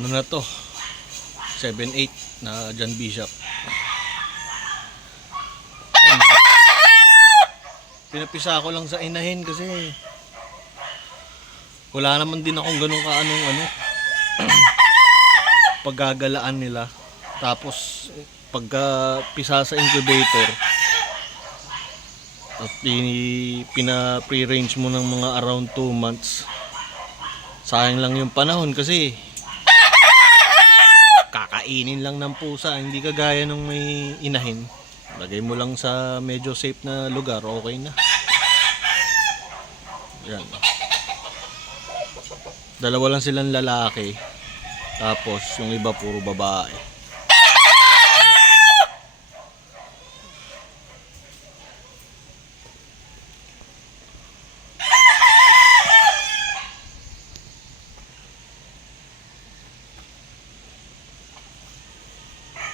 Ano na to? 7-8 na John Bishop. Ayun, pinapisa ko lang sa inahin kasi wala naman din akong ganun kaanong paggagalaan nila. Tapos pagka pisa sa incubator at pina-pre-range mo ng mga around 2 months, sayang lang yung panahon kasi kakainin lang ng pusa, hindi kagaya ng may inahin. Lagay mo lang sa medyo safe na lugar, okay na. Yan. Dalawa lang silang lalaki, tapos yung iba puro babae.